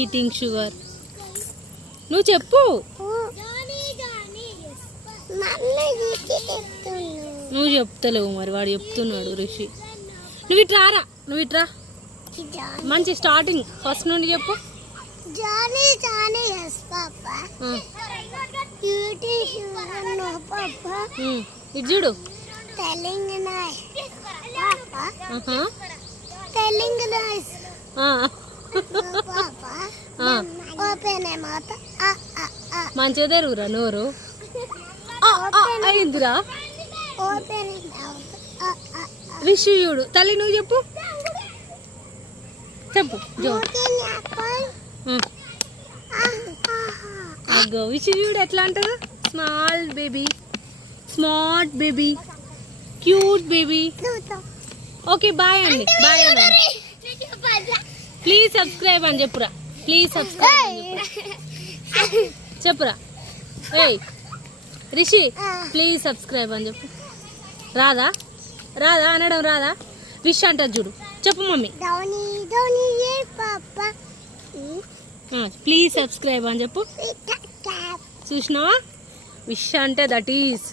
Eating sugar. నువ్వు చెప్పు. నువ్వు చెప్తలేవు మరి, వాడు చెప్తున్నాడు రిషి. నువ్వు ఇట్రారా, నువ్వు ఇట్రా. మంచి స్టార్టింగ్ ఫస్ట్ నుండి చెప్పు. Johnny, yes, Papa. Eating sugar, no, Papa. ఇది చూడు. Telling nice, Papa. Telling nice. No, Papa. Open a mouth. మంచిగా తెరుగురా నోరు. అయిందిరా. Open a mouth. రిషి చూడు. తల్లి నువ్వు చెప్పు. చెప్పు. అగ్గో విషి చూడు ఎట్లా అంటారు. Small baby, smart baby, cute baby. Okay bye అండి, బాయ్ అండి. ప్లీజ్ సబ్స్క్రైబ్ అని చెప్పురా. ప్లీజ్ సబ్స్క్రైబ్ అని చెప్పురా. ఏయ్ రిషి ప్లీజ్ సబ్స్క్రైబ్ అని చెప్పు. రాదా రాదా అనడం రాదా. విష్ అంటారు చూడు. చెప్పు మమ్మీ. ప్లీజ్ సబ్స్క్రైబ్ అని చెప్పు. చూసినావా విష్ అంటే దట్ ఈస్